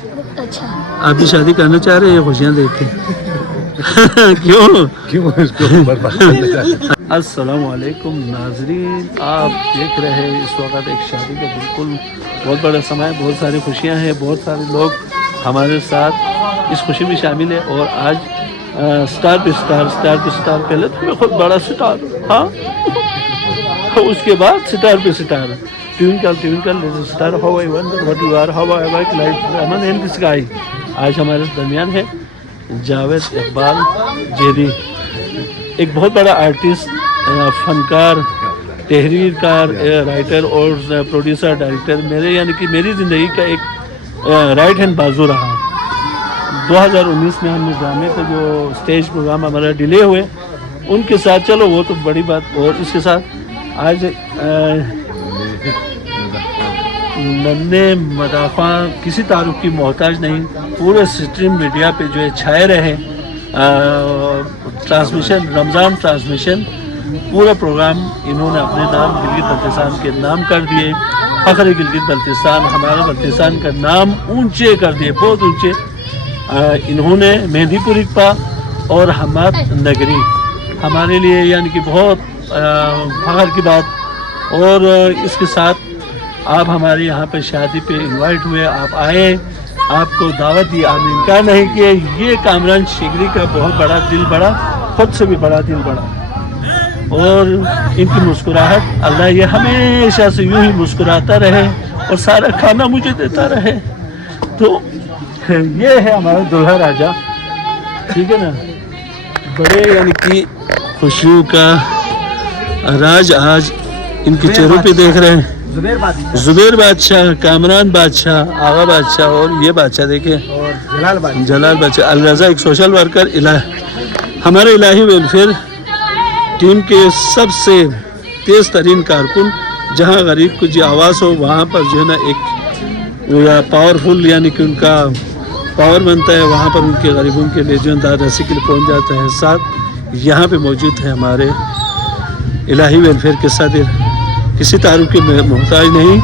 अच्छा। आप भी शादी करना चाह रहे हैं ये खुशियाँ देख के? क्यों इसको अस्सलाम वालेकुम नाजरीन, आप देख रहे हैं इस वक्त एक शादी का बिल्कुल बहुत बड़ा समय, बहुत सारी खुशियाँ हैं, बहुत सारे लोग हमारे साथ इस खुशी में शामिल है। और आज स्टार पे स्टार पहले तो मैं खुद बड़ा स्टार, हाँ उसके बाद स्टार पे star, twinkle little star, how I wonder what you are, how I like life lemon in the sky. आज हमारे दरमियान है जावेद इकबाल जेदी, एक बहुत बड़ा आर्टिस्ट, फनकार, तहरीरकार, राइटर और प्रोड्यूसर, डायरेक्टर, मेरे यानी कि मेरी ज़िंदगी का एक राइट हैंड बाजू रहा। 2019 में हमने ड्रामे का जो स्टेज प्रोग्राम हमारा डिले हुए उनके साथ, चलो वो तो बड़ी बात, और उसके साथ आज नन्हे मदाफा किसी तारुफ की मोहताज नहीं, पूरे स्ट्रीम मीडिया पे जो है छाए रहे। ट्रांसमिशन, रमज़ान ट्रांसमिशन, पूरा प्रोग्राम इन्होंने अपने नाम गिलगित बल्तिस्तान के नाम कर दिए। फ़ख्र गिलगित बल्तिस्तान, हमारा बल्तिस्तान का नाम ऊंचे कर दिए, बहुत ऊंचे। इन्होंने मेहंदीपुर इकपा और हमाद नगरी हमारे लिए यानी कि बहुत फ़ख्र की बात। और इसके साथ आप हमारे यहाँ पे शादी पे इनवाइट हुए, आप आए, आपको दावत दी, आपने इनकार नहीं किया। ये कामरान शिगरी का बहुत बड़ा दिल बड़ा, खुद से भी बड़ा दिल बड़ा, और इनकी मुस्कुराहट, अल्लाह ये हमेशा से यूं ही मुस्कुराता रहे और सारा खाना मुझे देता रहे। तो ये है हमारा दुल्हा राजा, ठीक है ना। बड़े यानी कि खुशियों का राज आज इनके चेहरों पे देख रहे हैं। जुबैर बादशाह, कामरान बादशाह, आगा बादशाह और ये बादशाह देखे, और जलाल बादशाह, अलरजा एक सोशल वर्कर, हमारे इलाही वेलफेयर टीम के सबसे तेज़ तरीन कारकुन। जहाँ गरीब को जो आवाज़ हो वहाँ पर जो है ना एक पावरफुल यानी कि उनका पावर बनता है, वहाँ पर उनके गरीबों के लिए जो दाद रसी के लिए पहुँच जाता है। साथ यहाँ पे मौजूद है हमारे इलाही वेलफेयर के साथ किसी तारुफ के मोहताज नहीं,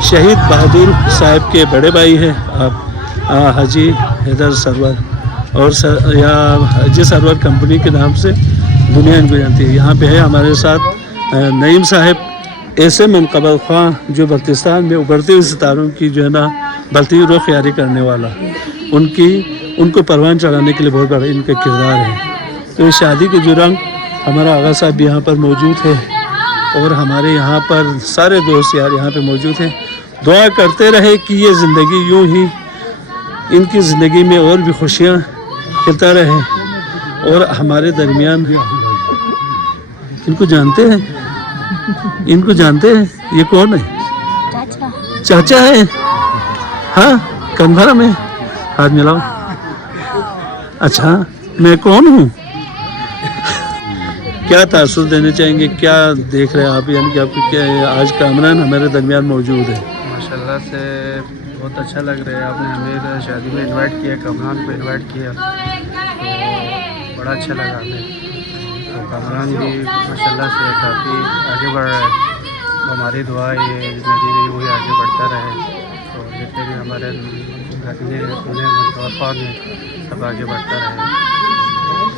शहीद बहादुर साहब के बड़े भाई हैं आप हाजी हैदर सरवर, और या हाजी सरवर कंपनी के नाम से दुनिया इनको जानती है। यहाँ पे है हमारे साथ नईम साहब, ऐसे मनक़बत ख्वाह जो बल्तिस्तान में उभरते हुए सितारों की जो है ना बल्ती रुख यारी करने वाला, उनको परवान चढ़ाने के लिए बहुत बड़ा इनका किरदार है। तो शादी के जो रंग, हमारा आगा साहब भी यहाँ पर मौजूद है और हमारे यहाँ पर सारे दोस्त यार यहाँ पे मौजूद हैं। दुआ करते रहे कि ये ज़िंदगी यूं ही इनकी ज़िंदगी में और भी खुशियाँ खिलता रहे। और हमारे दरमियान इनको जानते हैं, ये कौन है? चाचा है, हाँ, कंधरा में हाथ मिलाओ। अच्छा, मैं कौन हूँ? क्या तासुर देने चाहेंगे, क्या देख रहे हैं आप, यानी कि आपको क्या है आज कामरान हमारे दरमियान मौजूद है? माशाल्लाह से बहुत अच्छा लग रहा है, आपने हमें शादी में इनवाइट किया, कामरान को इनवाइट किया, तो बड़ा अच्छा लगा हमें। तो कामरान भी माशाल्लाह से काफ़ी आगे बढ़ रहा है, तो हमारी दुआ ये ज़िंदगी में वही आगे बढ़ता रहे, और जितने भी हमारे मनफ़ात हैं सब आगे बढ़ता रहे।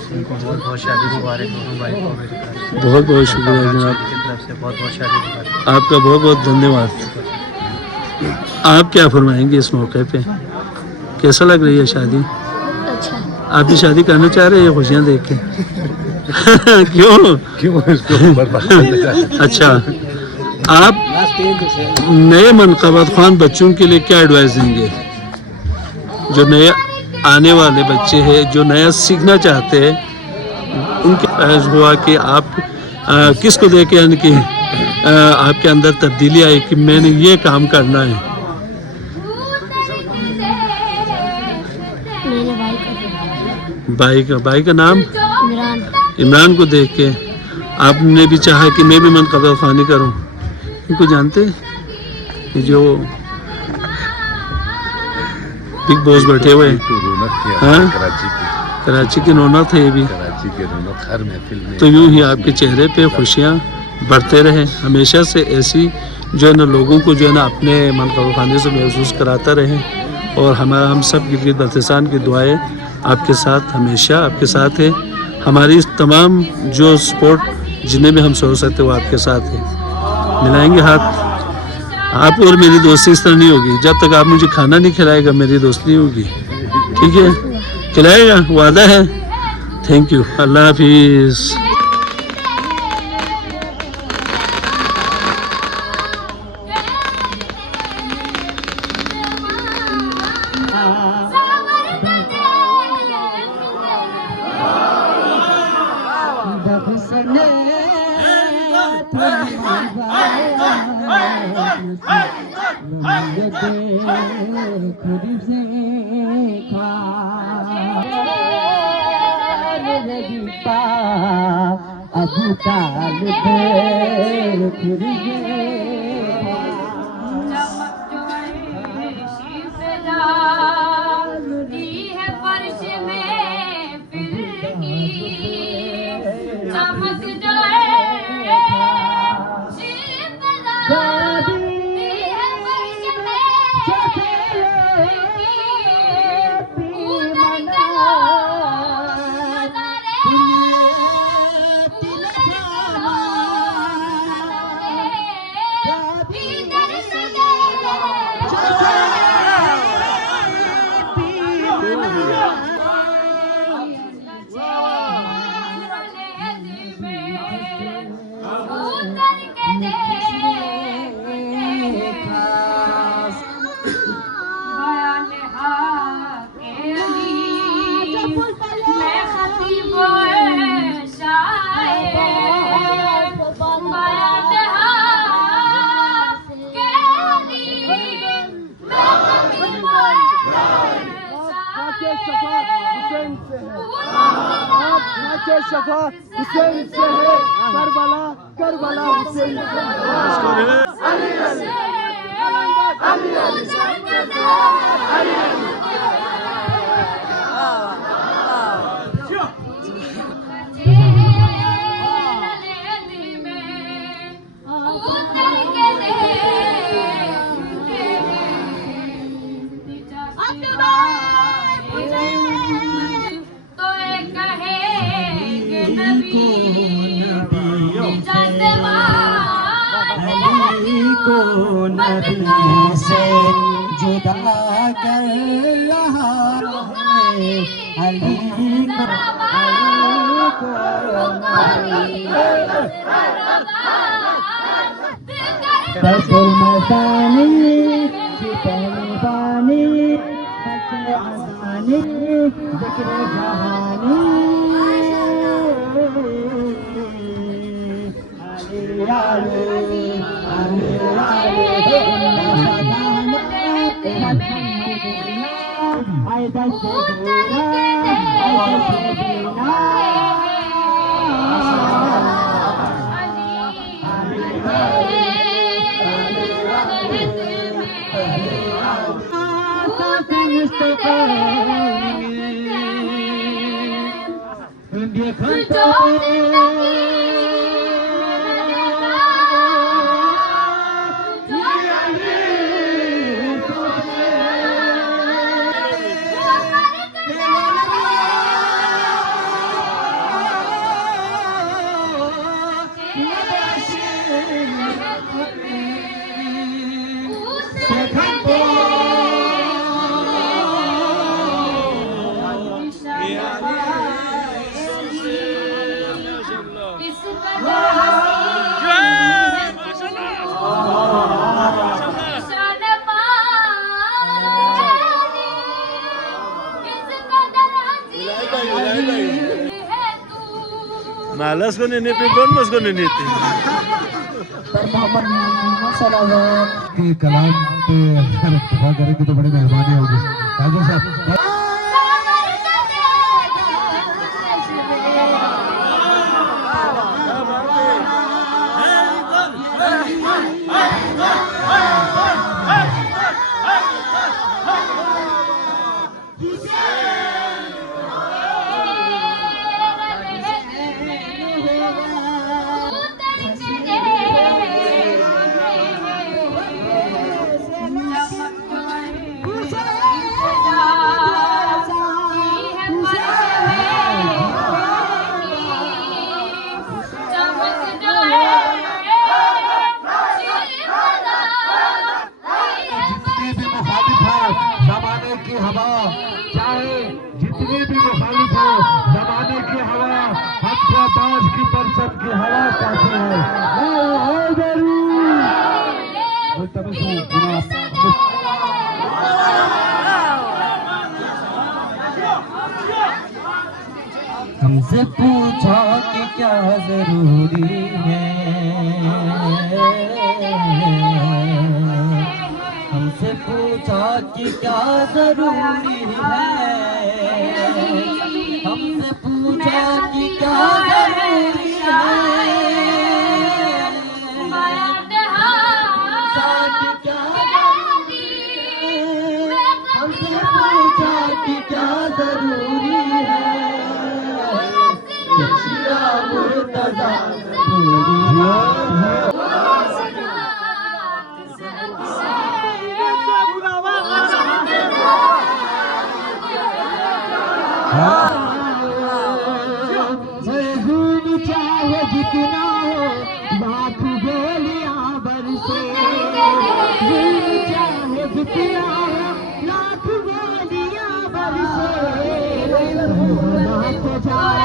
उनको बहुत बहुत शादी मुबारक दोनों भाई को मेरी तरफ से। बहुत बहुत शुक्रिया जनाब, की तरफ से बहुत बहुत शादी मुबारक। आपका बहुत बहुत धन्यवाद। आप क्या फरमाएंगे इस मौके पे, कैसा लग रही है शादी? अच्छा। आप भी शादी करना चाह रहे हैं ये खुशियाँ देख के? क्यों इसको अच्छा, आप नए मनक़बत ख्वान बच्चों के लिए क्या एडवाइस देंगे, जो नए आने वाले बच्चे हैं, जो नया सीखना चाहते हैं, उनके ख्वाहिश हुआ कि आप किसको देख के यानी कि आपके अंदर तब्दीली आई कि मैंने ये काम करना है? मेरे भाई का नाम इमरान को देख के आपने भी चाहा कि मैं भी मनक़बत ख्वानी करूं। इनको जानते हैं जो बिग बॉस बैठे हुए हैं, हाँ, कराची की रौनक है ये भी। तो यूं ही आपके चेहरे पे खुशियाँ बढ़ते रहे हमेशा से, ऐसी जो है ना लोगों को जो है ना अपने मनक़बत ख़ाने से महसूस कराता रहे। और हम सब गिलगित बल्तिस्तान की दुआएं आपके साथ हमेशा आपके साथ है। हमारी तमाम जो सपोर्ट जिन्हें भी हम सोच सकते वो आपके साथ है। मिलाएंगे हाथ। आप और मेरी दोस्ती इस तरह नहीं होगी जब तक आप मुझे खाना नहीं खिलाएगा, मेरी दोस्ती नहीं होगी। ठीक है, खिलाएगा, वादा है। थैंक यू, अल्लाह हाफिज़। अबू तालिब है फर्श में फिर की चमक जाए शफा हुसैन से है, करबला करबला हुसैन नबी से जुदा कर रहा है अली को बसुल मदानी की पहली बानी आसानी जिक्र जहानी Malas ko ninipikon, mas ko niniti. के कलाम पे दफा करेंगे तो बड़ी मेहरबानी होगी। राजा साहब जमाने की हवा, चाहे जितनी भी मुखालिफ हो, जमाने की हवा, हमको बाज की परचम की हवा काफी है। हमसे पूछा कि क्या जरूरी है, हमसे पूछा कि क्या जरूरी है, हमसे पूछा कि क्या जरूरी है, हमसे पूछा कि क्या जरूरी है, मुर्तज़ा पूरी चाहे जितना हो लाख गोलियां बरसे, चाहे जितना हो लाख गोलियां बरसे, लाख जाए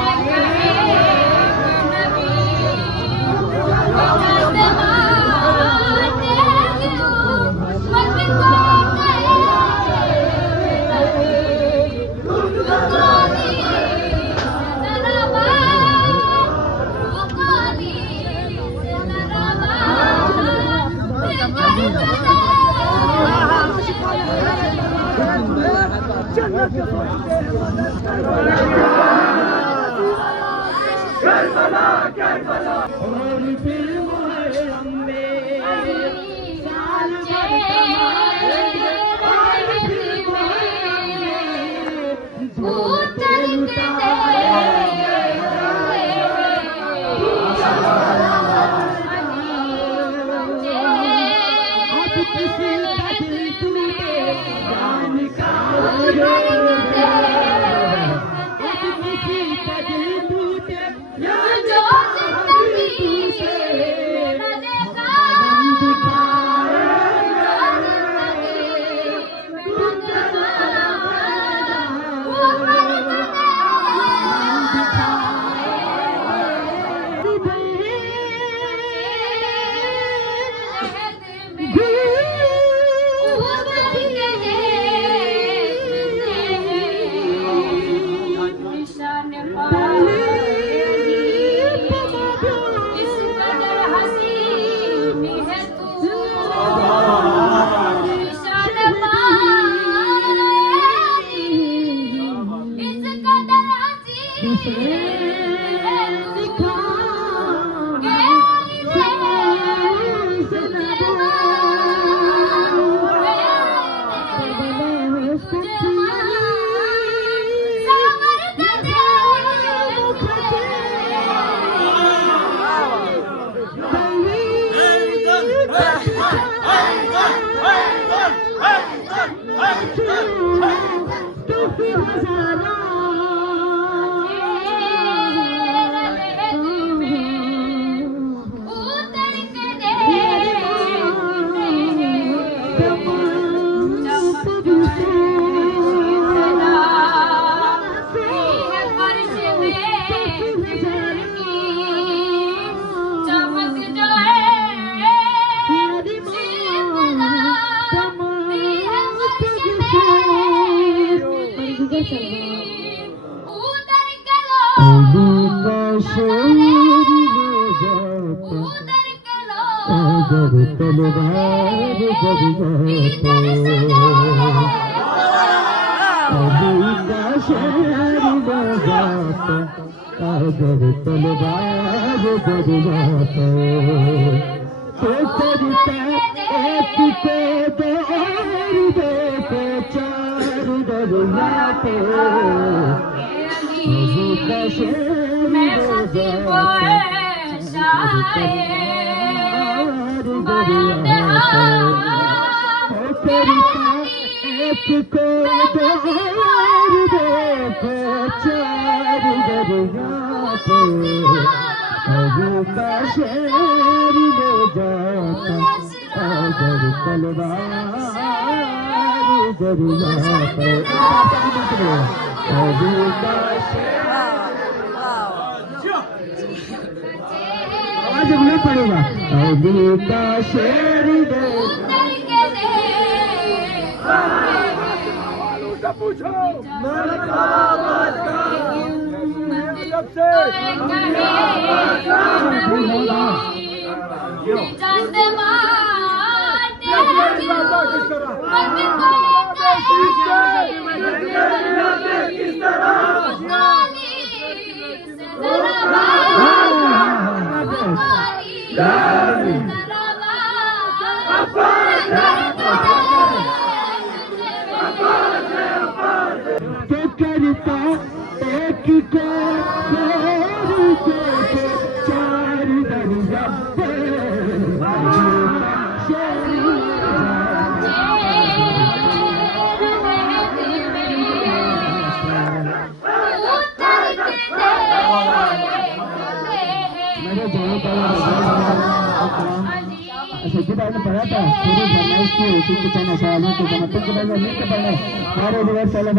करबला करबला और फिर मोहे अम्बे साल भर कमाएंगे, और फिर मोहे अम्बे धोते लुटाएंगे। अब किसी का दिल टूटे जान का अगर तलवार बरसाता तो करता एक को दो और देखो चार बरसाते अबू का शेर एक को दो और देखो चार बरसाते अबू का शेर ले जाता अगर तलवार दरिया आवाज बोलना पड़ेगा अभी का शेर दे पूछो करता एक को चार दरिया सच्ची बात में पढ़ा था पूरी फरमाइश की उसी के चंद सवालों के समर्थन के बाद मिल के पढ़ना हमारे दिवस चले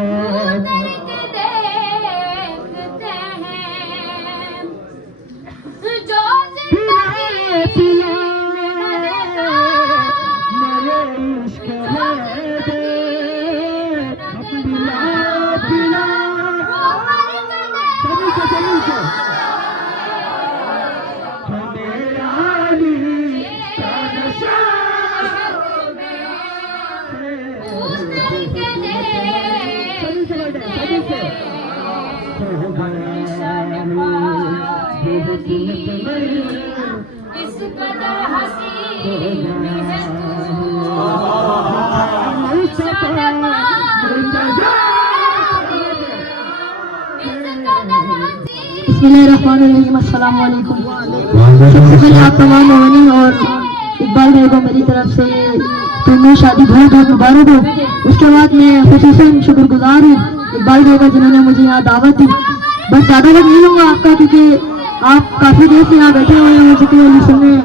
इस कदर हसीन बिस्मिल्लाहिर्रहमानिर्रहीम अस्सलाम वालेकुम। सबसे पहले आप तमाम मोमिनीन और इकबाल भाई को मेरी तरफ से तुम्हें शादी बहुत बहुत मुबारक हो। उसके बाद मैं खुसूसन शुक्रगुजार हूँ इकबाल भाई का जिन्होंने मुझे यहाँ दावत दी। बस ज़्यादा वक्त नहीं लूँगा आपका क्योंकि आप काफ़ी देर से यहाँ बैठे हुए हैं मुझे सुनने,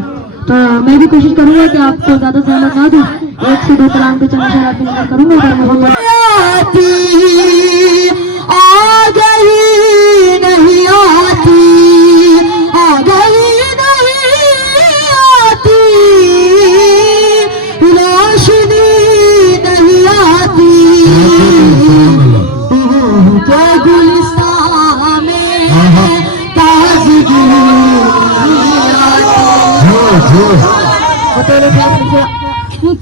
तो मैं भी कोशिश करूँगा कि आपको ज़्यादा सहमत ना दूँ। एक से दो कलाम के चंद शेर आपकी नजर करूँगा और मोहम्मद आ गई नहीं आती, आ गई नहीं आती, रोशनी नहीं आती तो गुलिस्तान में ताज़गी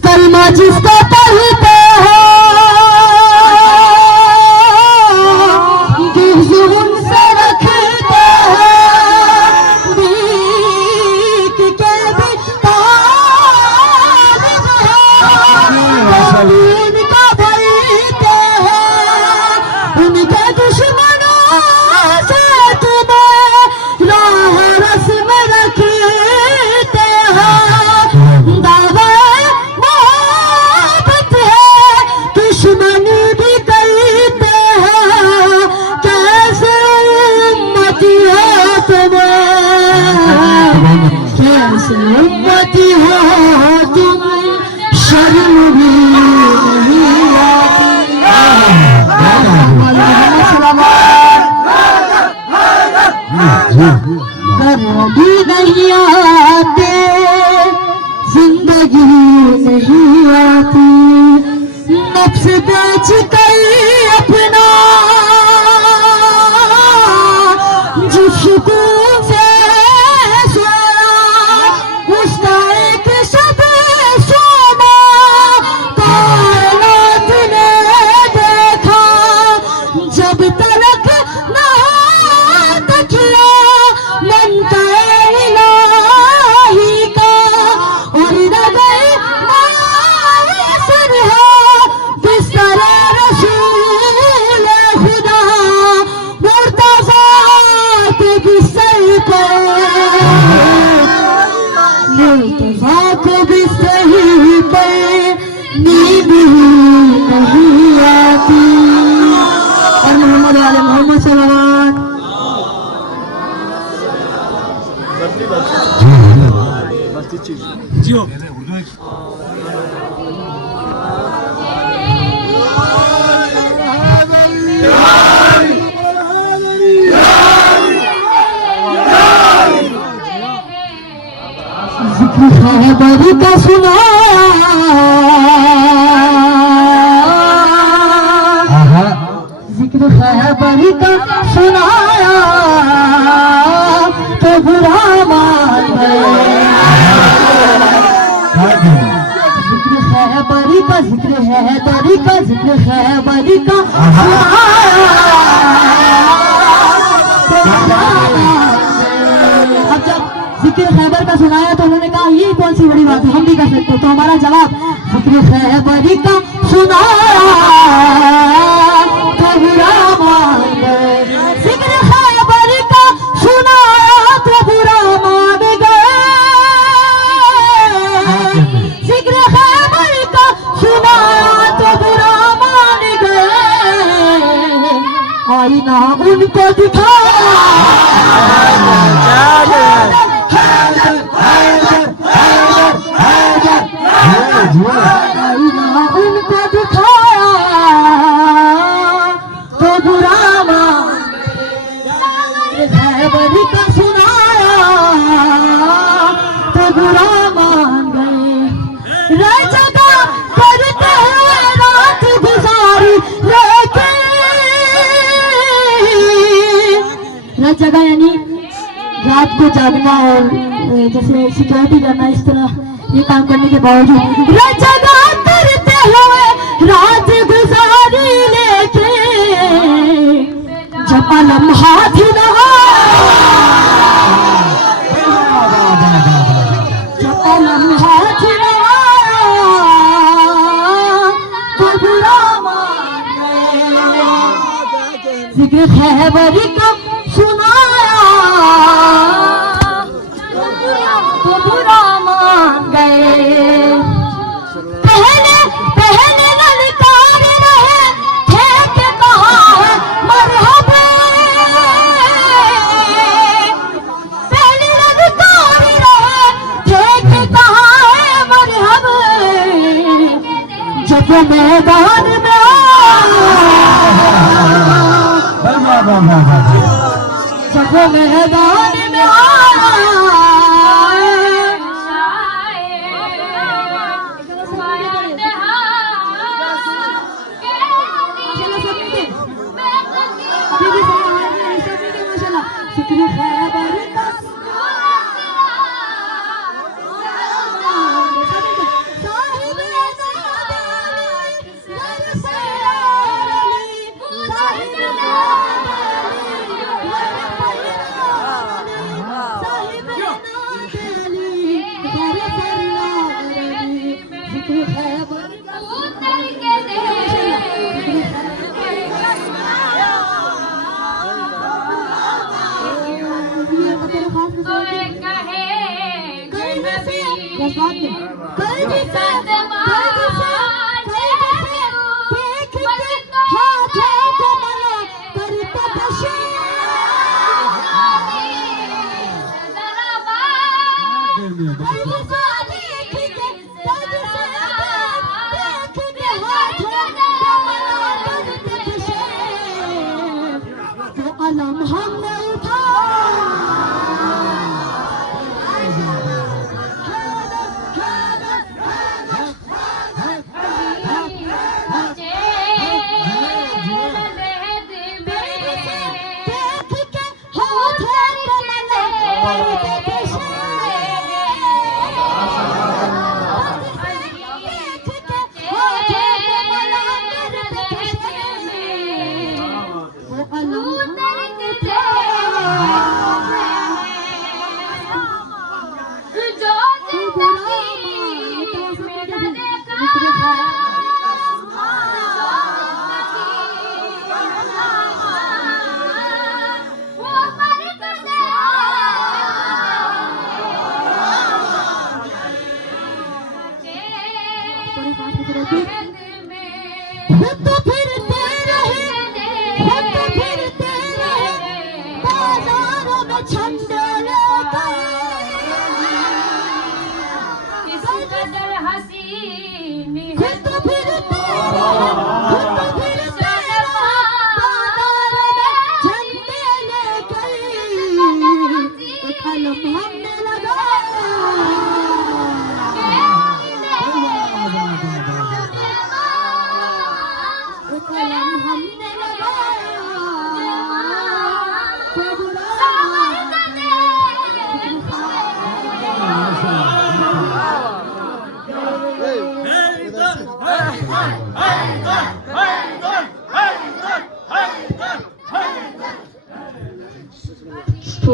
कलमा जिसका पढ़ते हो उनसे रखते हैं भीख के भी उनका भरते हैं उनके दुश्मनों से तुम्हें राह रस्म रखते हैं दावा मोहब्बत है दुश्मन भी करते हैं कैसे उम्मती हो तुम्हें कैसे उम्मती हो तुम शर्म भी नहीं आती घर भी नहीं आते जिंदगी नहीं आती नफ्स बेच कर अपना जिस सुकून से सोया उसका एक शब सोना कायनात ने देखा जब तलक ना तकिया मन इलाही का और नजर मायसर है बिस्तर रसूल खुदा मुर्तज़ा के बिस्तर को मुर्तज़ा को बिस्तर पर नींद ही नहीं आती और मोहम्मद वाले मोहम्मद सल्लल्लाहु का सुनाया, जिक्र खैबर का सुनाया तो बुरा मान गए। जिक्र खैबरी का, जिक्र हैदरी का, जिक्र खैबरी का सुनाया तो बुरा मान गए। अब जब जिक्र खैबर का सुनाया तो उन्होंने कहा ये कौन सी बड़ी बात है, हम भी कर सकते हैं। तो हमारा जवाब जिक्र खैबरी का सुनाया तो बुरा मान गए। जिक्र खैबरी का सुनाया तो बुरा मान गए। जिक्र खैबरी का सुनाया तो बुरा मान गए। आईना उनको दिखाया, आईना उनको दिखाया तो बुरा मान गए। खैबरी का सुनाया तो बुरा मान गए। रह जगह करते हुए रात गुजारी, रह जगह यानी रात को जागना और जैसे सिक्योरिटी करना, इस तरह ये काम करने के बावजूद रजगा करते हुए रात गुजारी लेके जब लम्हा थी लगा, जब लम्हा थी लगा तो बुरा मान गए। जिक्र खैबरी का सुनाया तो बुरा मान गए। पहले पहले ललकार रहे थे कि कहा है मरहबा, पहले ललकार रहे थे कि कहा है मरहबा। जब मैदान में जब मैदान में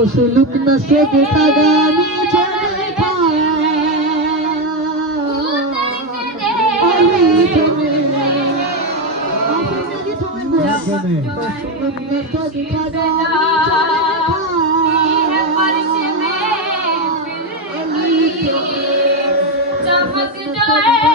सुलूक नसे देखा गामी छोड़े था सुलूक नसे देखा चमक जाए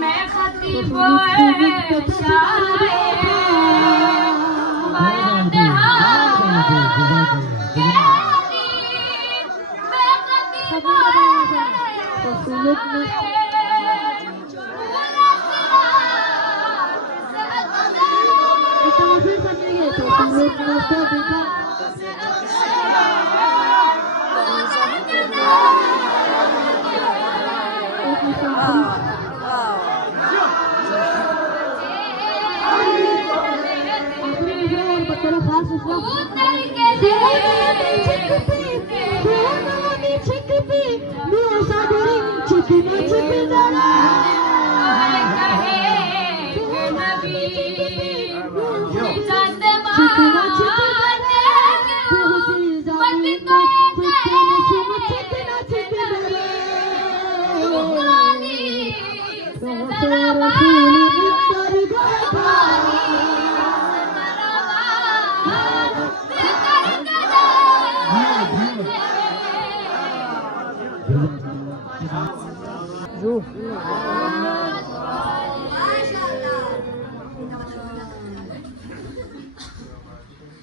मैं खतीब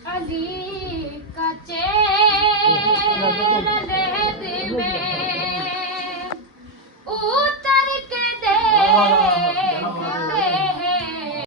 अली का चेहरा